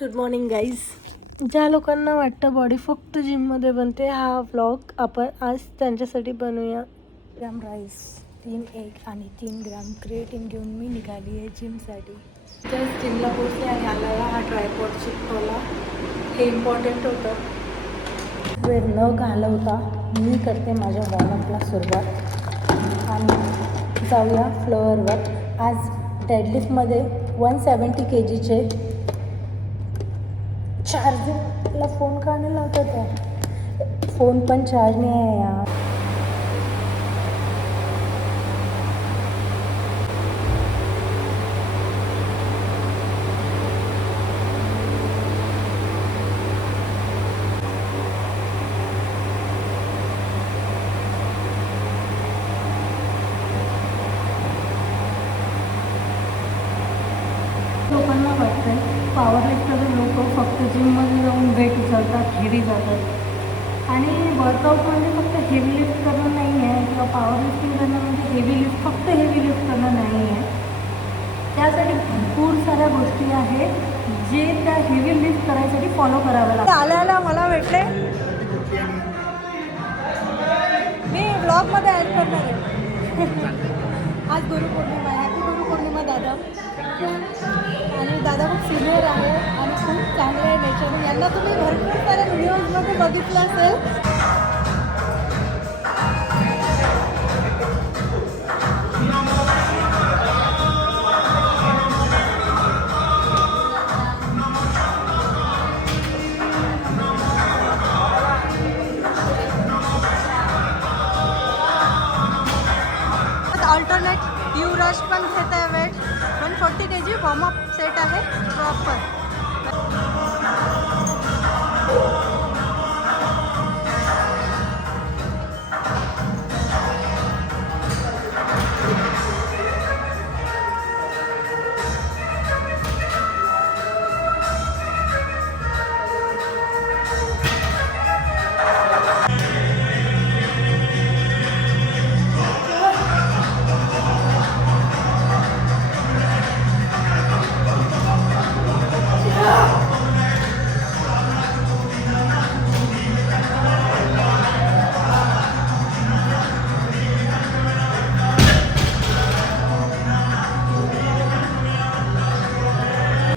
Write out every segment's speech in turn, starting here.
Good morning guys. ज्या लोकांना वाटतं बॉडी फक्त जिममध्ये बनते, हा व्लॉग आपण आज त्यांच्यासाठी बनवूया. ग्राम राईस, 3 एग आणि 3 ग्राम क्रिएटिन घेऊन मी निघाली आहे जिमसाठी. जस्ट जिमला पोचले आणि आल्याला हा ट्रायपॉड चिपकवला. हे इम्पॉर्टंट होतं. वेळ न घालवता मी करते माझ्या वॉर्मअपला सुरुवात आणि जाऊया फ्लोअरवर. आज डेडलिफ्टमध्ये 170 kgचे चार्जिंगला फोन का नाही लावतात आहे. फोन पण चार्ज नाही आहे यार. लोकांना वाटतं पॉवर लिफ्टर लोक फक्त जिममध्ये जाऊन वेट उचलतात, हेवी जातात. आणि वर्कआउट म्हणजे फक्त हेवी लिफ्ट करणं नाही आहे किंवा पॉवर लिफ्टिंग करणं म्हणजे हेवी लिफ्ट फक्त हेवी लिफ्ट करणं नाही आहे. त्यासाठी भरपूर साऱ्या गोष्टी आहेत जे त्या हेवी लिफ्ट करायसाठी फॉलो कराव्या लागतात. आल्याला मला भेटले, मी ब्लॉगमध्ये ॲड करणार आहे. आज गुरुपौर्णिमा आहे. हॅपी गुरुपौर्णिमा दादा. आणि दादा खूप सिनियर आहे आणि खूप चांगलं आहे नेचर. यांना तुम्ही भरपूर साऱ्या व्हिडिओजमध्ये बघितलं असेल. ऑल्टरनेट युवराज पण घेत आहे वेट. 140 kg वॉर्मअप सेट आहे प्रॉपर.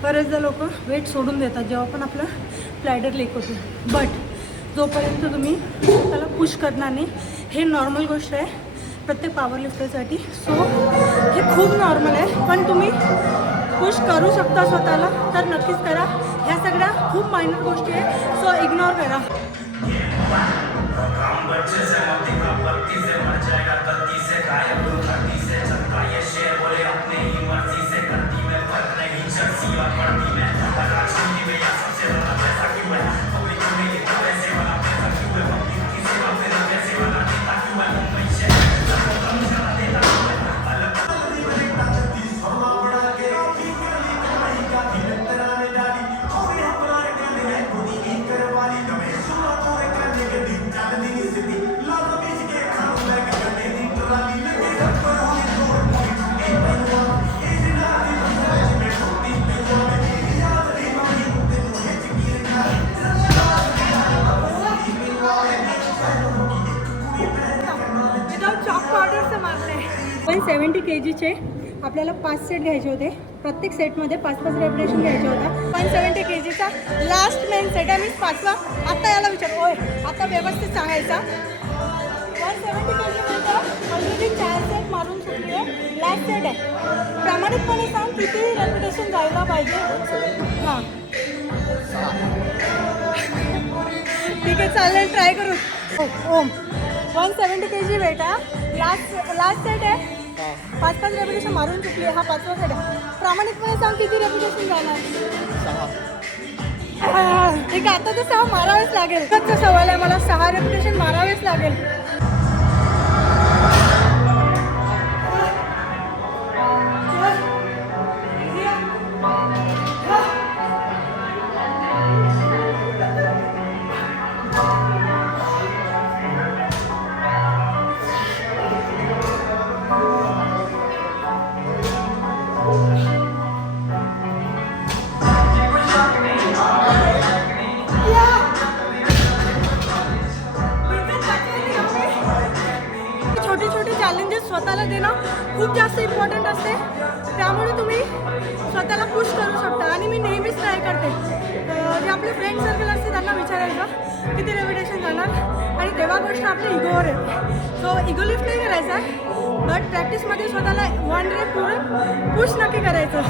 बरेचदा लोक वेट सोडून देतात जेव्हा पण आपलं प्लॅडर लीक होते. बट जोपर्यंत तुम्ही त्याला पुश करणार नाही, हे नॉर्मल गोष्ट आहे प्रत्येक पॉवर लिफ्टरसाठी. सो हे खूप नॉर्मल आहे. पण तुम्ही पुश करू शकता स्वतःला तर नक्कीच करा. ह्या सगळ्या खूप मायनर गोष्टी आहे, सो इग्नोर करा. पण 70 kgचे आपल्याला 5 सेट घ्यायचे होते. प्रत्येक सेटमध्ये 5-5 रेपिटेशन घ्यायचे होता. 170 kgचा लास्ट मेन सेट आहे. मी 5वा आत्ता याला विचार होय आता व्यवस्थित सांगायचा. 170 kg नंतर ऑलरेडी 4 सेट मारून चुकली आहे. लास्ट सेट आहे. प्रामाणिकपणे सांग किती रेपिटेशन जायला पाहिजे. हां ठीक आहे चालेल, ट्राय करू. ओम 170 kg वेट आहे. लास्ट सेट आहे. 5-5 रेपिटेशन मारून चुकली. हा 5वा सेट आहे. प्रामाणिकपणे सांग किती रेपिटेशन जाणार. ठीक आहे आता तर 6 मारावेच लागेल. कच्चा सवाल आहे मला. 6 रेपिटेशन मारावेच लागेल. स्वतःला देणं खूप जास्त इम्पॉर्टंट असते. त्यामुळे तुम्ही स्वतःला पुश करू शकता. आणि मी नेहमीच ट्राय करते जे आपले फ्रेंड सर्कल असते त्यांना विचारायचं किती रेपिटेशन जाणार, आणि तेव्हा गोष्ट आपल्या इगोवर येते. सो इगो लिफ्ट नाही करायचा आहे, बट प्रॅक्टिसमध्ये स्वतःला 1 रेप पुढे पुश नक्की करायचं.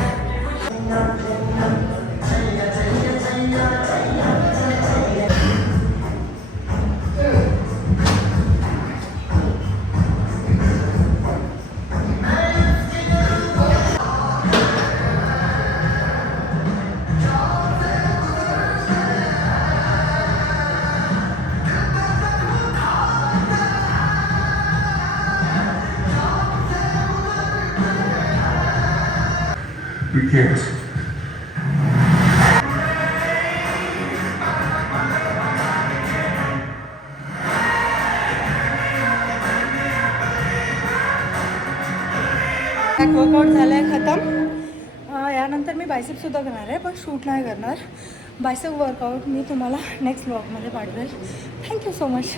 You can't. वर्कआउट झालं आहे खतम. यानंतर मी बायसेपसुद्धा करणार आहे, पण शूट नाही करणार. बायसेप वर्कआउट मी तुम्हाला नेक्स्ट व्लॉगमध्ये पाठवेल. Thank you so much.